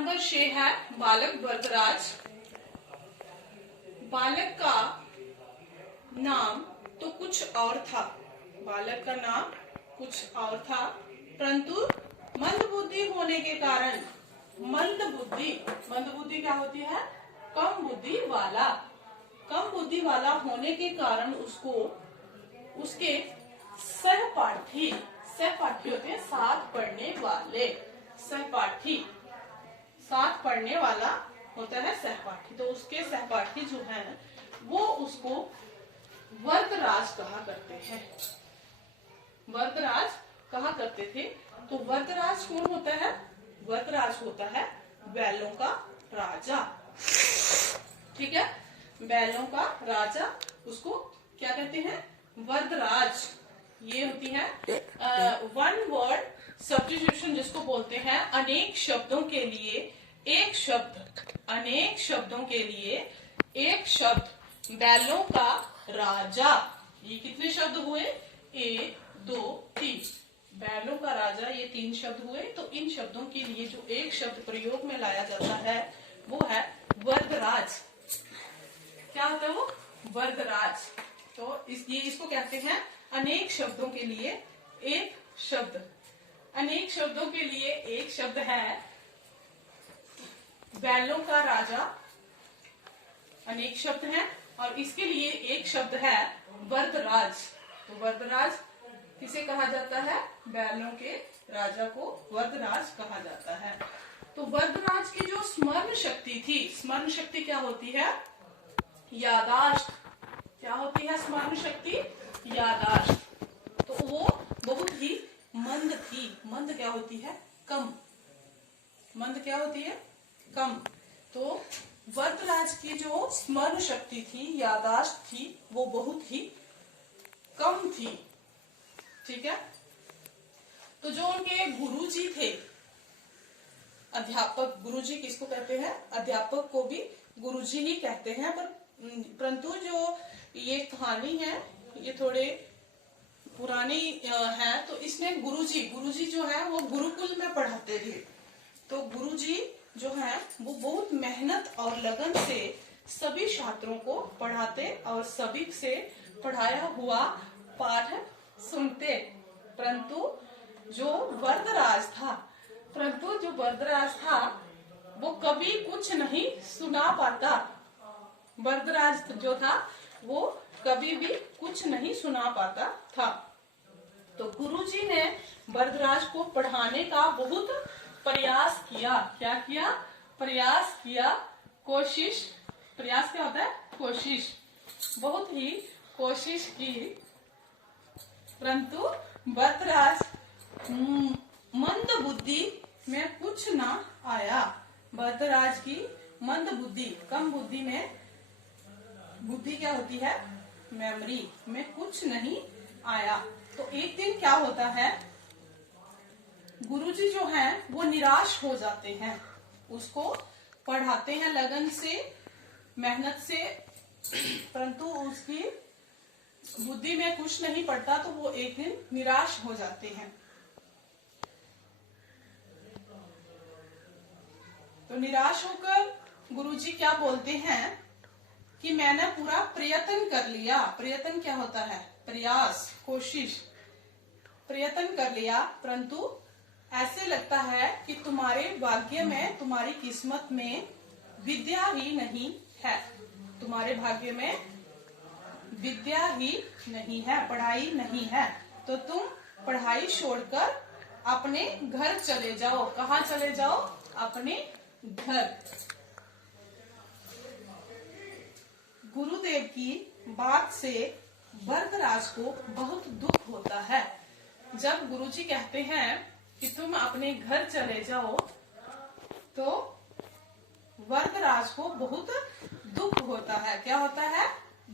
Number 6 है बालक वरदराज। बालक का नाम तो कुछ और था, बालक का नाम कुछ और था, परंतु मंदबुद्धि होने के कारण, मंदबुद्धि क्या होती है? कम बुद्धि वाला होने के कारण उसको उसके सहपाठी होते हैं, साथ पढ़ने वाला होता है सहपाठी। तो उसके सहपाठी जो है वो उसको वरदराज कहा करते थे। तो वरदराज कौन होता है? वरदराज होता है बैलों का राजा। ठीक है, बैलों का राजा, उसको क्या कहते हैं? वरदराज। ये होती है वन वर्ड सब्स्टिट्यूशन, जिसको बोलते हैं अनेक शब्दों के लिए एक शब्द, बैलों का राजा। ये कितने शब्द हुए? 1 2 3। बैलों का राजा, ये 3 शब्द हुए। तो इन शब्दों के लिए जो एक शब्द प्रयोग में लाया जाता है वो है वरदराज। क्या होता है वो? वरदराज। तो इसको कहते हैं अनेक शब्दों के लिए एक शब्द। अनेक शब्दों के लिए एक शब्द है बैलों का राजा, अनेक शब्द हैं, और इसके लिए एक शब्द है वरदराज। तो वरदराज किसे कहा जाता है? बैलों के राजा को वरदराज कहा जाता है। तो वरदराज की जो स्मरण शक्ति थी, स्मरण शक्ति क्या होती है? यादाश्त। क्या होती है स्मरण शक्ति? यादाश्त। तो वो बहुत ही मंद थी। मंद क्या होती है? कम। मंद क्या होती है? कम। तो वरदराज की जो स्मरण शक्ति थी, यादाश्त थी, वो बहुत ही कम थी। ठीक है। तो जो उनके गुरुजी थे, अध्यापक, गुरुजी किसको कहते हैं? अध्यापक को भी गुरुजी ही कहते हैं। परंतु जो ये कहानी है ये थोड़े पुरानी है, तो इसमें गुरुजी जो है वो गुरुकुल में पढ़ाते थे। तो गुरुजी जो है वो बहुत मेहनत और लगन से सभी छात्रों को पढ़ाते और सभी से पढ़ाया हुआ पाठ सुनते। परंतु जो वरदराज था वो कभी कुछ नहीं सुना पाता। वरदराज जो था वो कभी भी कुछ नहीं सुना पाता था। तो गुरुजी ने वरदराज को पढ़ाने का बहुत प्रयास किया। क्या किया? प्रयास किया, कोशिश। प्रयास क्या होता है? कोशिश। बहुत ही कोशिश की, परंतु वरदराज मंद बुद्धि में कुछ ना आया। वरदराज की मंद बुद्धि, कम बुद्धि में, बुद्धि क्या होती है? मेमोरी में कुछ नहीं आया। तो एक दिन क्या होता है, गुरुजी जो हैं वो निराश हो जाते हैं। उसको पढ़ाते हैं लगन से, मेहनत से, परंतु उसकी बुद्धि में कुछ नहीं पड़ता। तो वो एक दिन निराश हो जाते हैं। तो निराश होकर गुरुजी क्या बोलते हैं कि मैंने पूरा प्रयत्न कर लिया। प्रयत्न क्या होता है? प्रयास, कोशिश। प्रयत्न कर लिया, परंतु ऐसे लगता है कि तुम्हारे भाग्य में, तुम्हारी किस्मत में विद्या ही नहीं है। तुम्हारे भाग्य में विद्या ही नहीं है, पढ़ाई नहीं है। तो तुम पढ़ाई छोड़कर अपने घर चले जाओ। कहाँ चले जाओ? अपने घर। गुरुदेव की बात से वरदराज को बहुत दुख होता है। जब गुरुजी कहते हैं कि तुम अपने घर चले जाओ, तो वरदराज को बहुत दुख होता है। क्या होता है?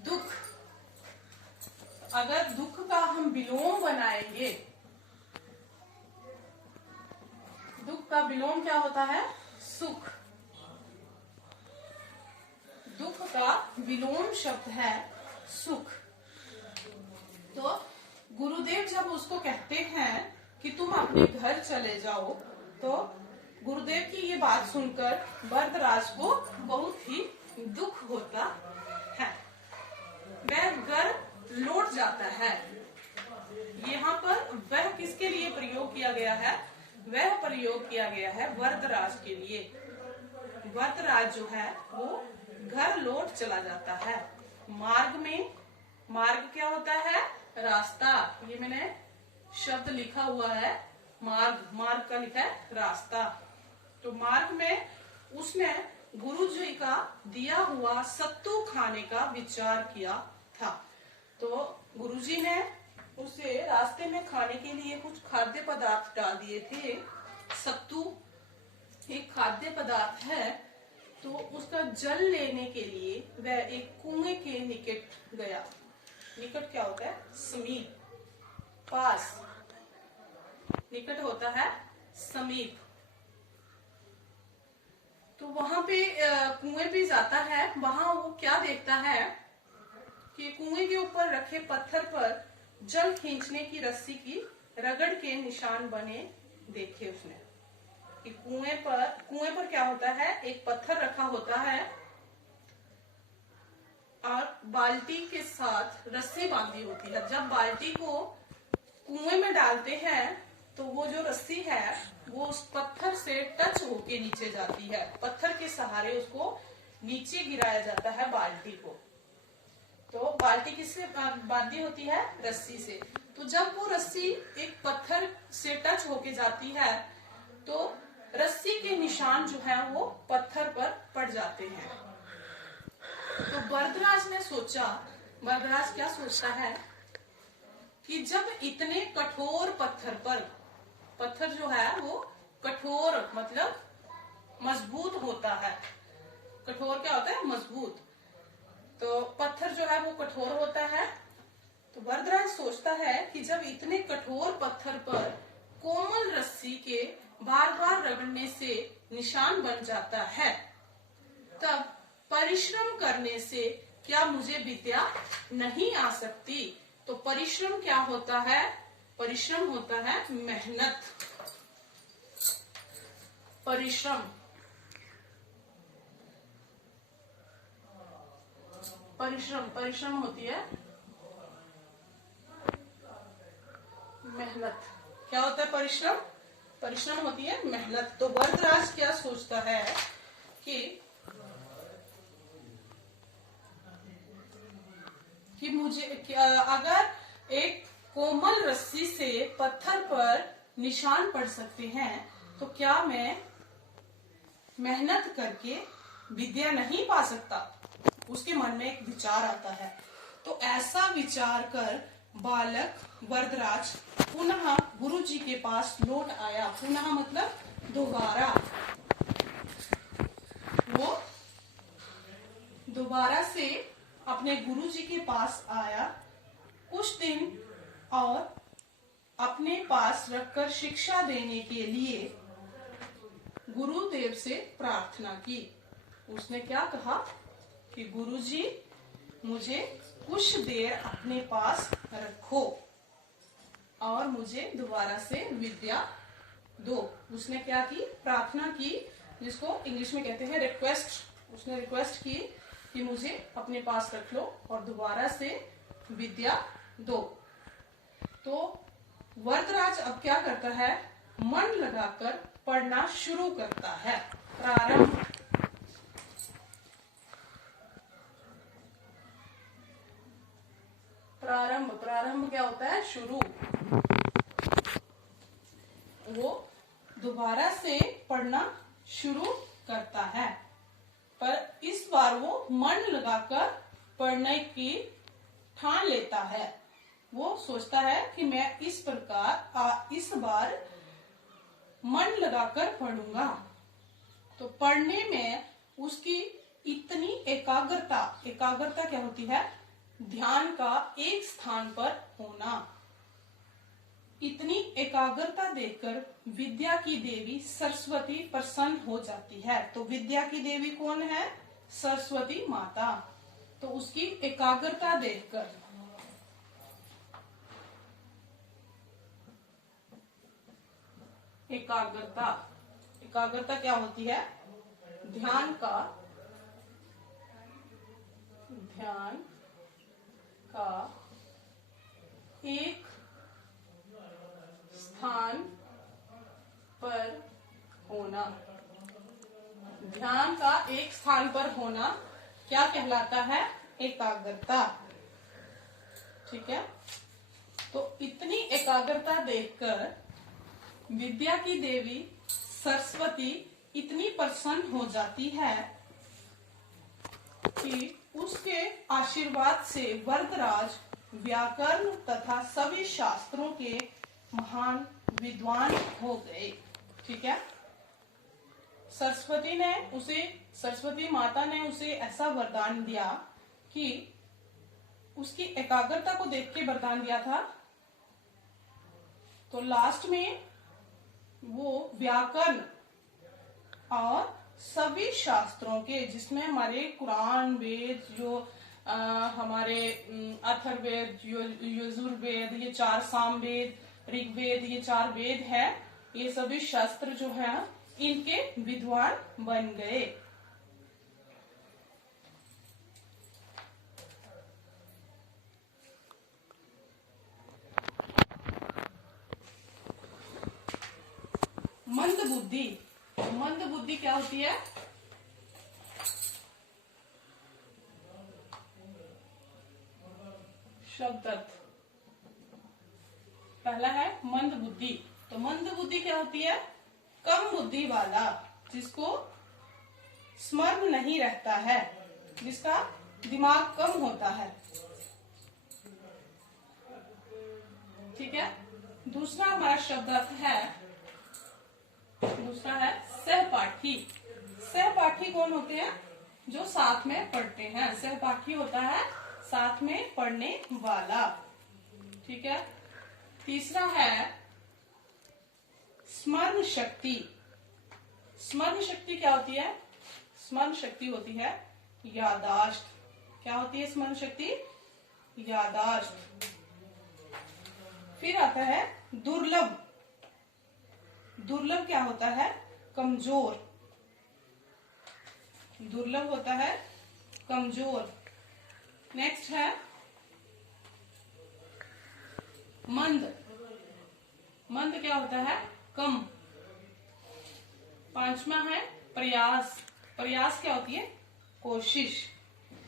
दुख। अगर दुख का हम विलोम बनाएंगे, दुख का विलोम क्या होता है? सुख। दुख का विलोम शब्द है सुख। तो गुरुदेव जब उसको कहते हैं कि तुम अपने घर चले जाओ, तो गुरुदेव की ये बात सुनकर वरदराज को बहुत ही दुख होता है। वह घर लौट जाता है। यहाँ पर वह किसके लिए प्रयोग किया गया है? वह प्रयोग किया गया है वरदराज के लिए। वरदराज जो है वो घर लौट चला जाता है। मार्ग में, मार्ग क्या होता है? रास्ता। ये मैंने शब्द लिखा हुआ है मार्ग, मार्ग का लिखा है रास्ता। तो मार्ग में उसने गुरु जी का दिया हुआ सत्तू खाने का विचार किया था। तो गुरुजी ने उसे रास्ते में खाने के लिए कुछ खाद्य पदार्थ डाल दिए थे। सत्तू एक खाद्य पदार्थ है। तो उसका जल लेने के लिए वह एक कुएं के निकट गया। निकट क्या होता है? समीप, पास। निकट होता है समीप। तो वहां पे कुएं पे जाता है। वहां वो क्या देखता है कि कुएं के ऊपर रखे पत्थर पर जल खींचने की रस्सी की रगड़ के निशान बने देखे उसने। कि कुएं पर क्या होता है? एक पत्थर रखा होता है और बाल्टी के साथ रस्सी बांधी होती है। जब बाल्टी को कुएं में डालते हैं तो वो जो रस्सी है वो उस पत्थर से टच होके नीचे जाती है। पत्थर के सहारे उसको नीचे गिराया जाता है बाल्टी को। तो बाल्टी किससे बांधी होती है? रस्सी से। तो जब वो रस्सी एक पत्थर से टच होके जाती है तो रस्सी के निशान जो है वो पत्थर पर पड़ जाते हैं। तो वरदराज ने सोचा, वरदराज क्या सोचता है कि जब इतने कठोर पत्थर पर, पत्थर जो है वो कठोर मतलब मजबूत होता है। कठोर क्या होता है? मजबूत। तो पत्थर जो है वो कठोर होता है। तो वरदराज सोचता है कि जब इतने कठोर पत्थर पर कोमल रस्सी के बार बार रगड़ने से निशान बन जाता है, तब परिश्रम करने से क्या मुझे विद्या नहीं आ सकती? तो परिश्रम क्या होता है? परिश्रम होता है मेहनत। परिश्रम, परिश्रम होती है मेहनत। क्या होता है परिश्रम? परिश्रम होती है मेहनत। तो वरदराज क्या सोचता है कि मुझे अगर एक कोमल रस्सी से पत्थर पर निशान पड़ सकते हैं तो क्या मैं मेहनत करके विद्या नहीं पा सकता? उसके मन में एक विचार आता है। तो ऐसा विचार कर बालक वरदराज पुनः गुरु जी के पास लौट आया। पुनः मतलब दोबारा। वो दोबारा से अपने गुरु जी के पास आया। कुछ दिन और अपने पास रखकर शिक्षा देने के लिए गुरुदेव से प्रार्थना की। उसने क्या कहा कि गुरुजी मुझे कुछ देर अपने पास रखो और मुझे दोबारा से विद्या दो। उसने क्या की? प्रार्थना की, जिसको इंग्लिश में कहते हैं रिक्वेस्ट। उसने रिक्वेस्ट की कि मुझे अपने पास रख लो और दोबारा से विद्या दो। तो वरदराज अब क्या करता है? मन लगाकर पढ़ना शुरू करता है। प्रारंभ। प्रारंभ, प्रारंभ क्या होता है? शुरू। वो दोबारा से पढ़ना शुरू करता है, पर इस बार वो मन लगाकर पढ़ने की ठान लेता है। वो सोचता है कि मैं इस प्रकार इस बार मन लगाकर पढ़ूंगा। तो पढ़ने में उसकी इतनी एकाग्रता, एकाग्रता क्या होती है? ध्यान का एक स्थान पर होना। इतनी एकाग्रता देखकर विद्या की देवी सरस्वती प्रसन्न हो जाती है। तो विद्या की देवी कौन है? सरस्वती माता। तो उसकी एकाग्रता देखकर एकाग्रता, एकाग्रता क्या होती है? ध्यान का एक स्थान पर होना। ध्यान का एक स्थान पर होना क्या कहलाता है? एकाग्रता। ठीक है, तो इतनी एकाग्रता देखकर विद्या की देवी सरस्वती इतनी प्रसन्न हो जाती है कि उसके आशीर्वाद से वरदराज व्याकरण तथा सभी शास्त्रों के महान विद्वान हो गए। ठीक है, सरस्वती माता ने उसे ऐसा वरदान दिया कि उसकी एकाग्रता को देख के वरदान दिया था, तो लास्ट में वो व्याकरण और सभी शास्त्रों के, जिसमें हमारे कुरान वेद, जो हमारे अथर्ववेद, यजुर्वेद, ये 4 सामवेद, ऋग्वेद, ये 4 वेद है, ये सभी शास्त्र जो है इनके विद्वान बन गए। मंद बुद्धि क्या होती है? शब्द अर्थ। पहला है मंद बुद्धि। तो मंद बुद्धि क्या होती है? कम बुद्धि वाला, जिसको स्मरण नहीं रहता है, जिसका दिमाग कम होता है। ठीक है, दूसरा हमारा शब्द अर्थ है, दूसरा है सहपाठी। सहपाठी कौन होते हैं? जो साथ में पढ़ते हैं। सहपाठी होता है साथ में पढ़ने वाला। ठीक है, तीसरा है स्मरण शक्ति। स्मरण शक्ति क्या होती है? स्मरण शक्ति होती है यादाश्त। क्या होती है स्मरण शक्ति? यादाश्त। फिर आता है दुर्लभ। दुर्लभ क्या होता है? कमजोर। दुर्लभ होता है कमजोर। नेक्स्ट है मंद। मंद क्या होता है? कम। पांचवा है प्रयास। प्रयास क्या होती है? कोशिश।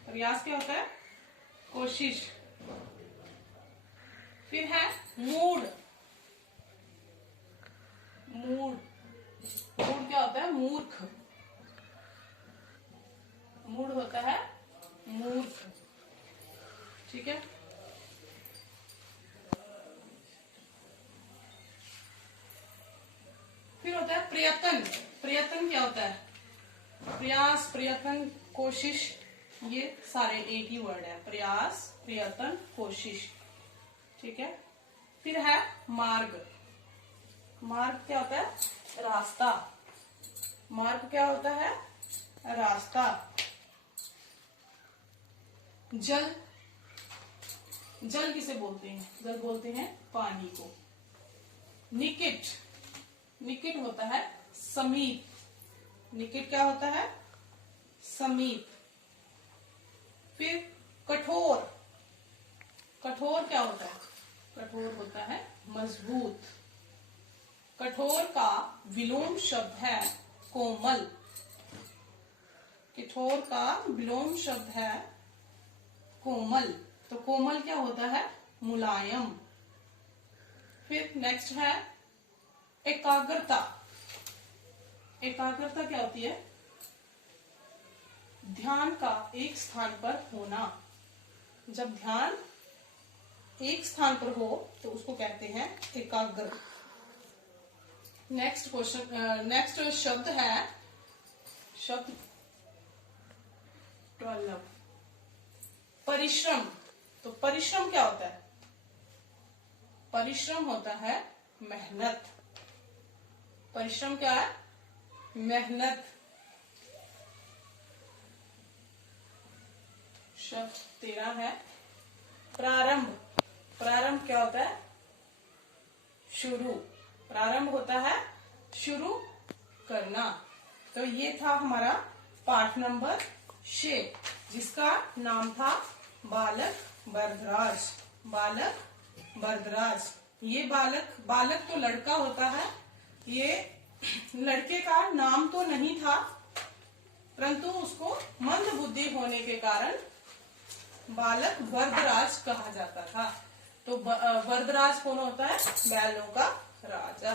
प्रयास क्या होता है? कोशिश। फिर है मूड। मूड क्या होता है? मूर्ख। मूड होता है मूर्ख। ठीक है, फिर होता है प्रयत्न। प्रयत्न क्या होता है? प्रयास, प्रयत्न, कोशिश, ये सारे एक ही वर्ड है। प्रयास, प्रयत्न, कोशिश। ठीक है, फिर है मार्ग। मार्ग क्या होता है? रास्ता। मार्ग क्या होता है? रास्ता। जल। जल किसे बोलते हैं? जल बोलते हैं पानी को। निकट। निकट होता है समीप। निकट क्या होता है? समीप। फिर कठोर। कठोर क्या होता है? कठोर होता है मजबूत। कठोर का विलोम शब्द है कोमल। कठोर का विलोम शब्द है कोमल। तो कोमल क्या होता है? मुलायम। फिर नेक्स्ट है एकाग्रता। एकाग्रता क्या होती है? ध्यान का एक स्थान पर होना। जब ध्यान एक स्थान पर हो तो उसको कहते हैं एकाग्र। नेक्स्ट क्वेश्चन, नेक्स्ट शब्द है शब्द 12 परिश्रम। तो परिश्रम क्या होता है? परिश्रम होता है मेहनत। परिश्रम क्या है? मेहनत। शब्द 13 है प्रारंभ। प्रारंभ क्या होता है? शुरू। प्रारंभ होता है शुरू करना। तो ये था हमारा पाठ नंबर 6, जिसका नाम था बालक वरदराज। बालक वरदराज। ये बालक तो लड़का होता है, ये लड़के का नाम तो नहीं था, परंतु उसको मंद बुद्धि होने के कारण बालक वरदराज कहा जाता था। तो वरदराज कौन होता है? बैलों का राजा।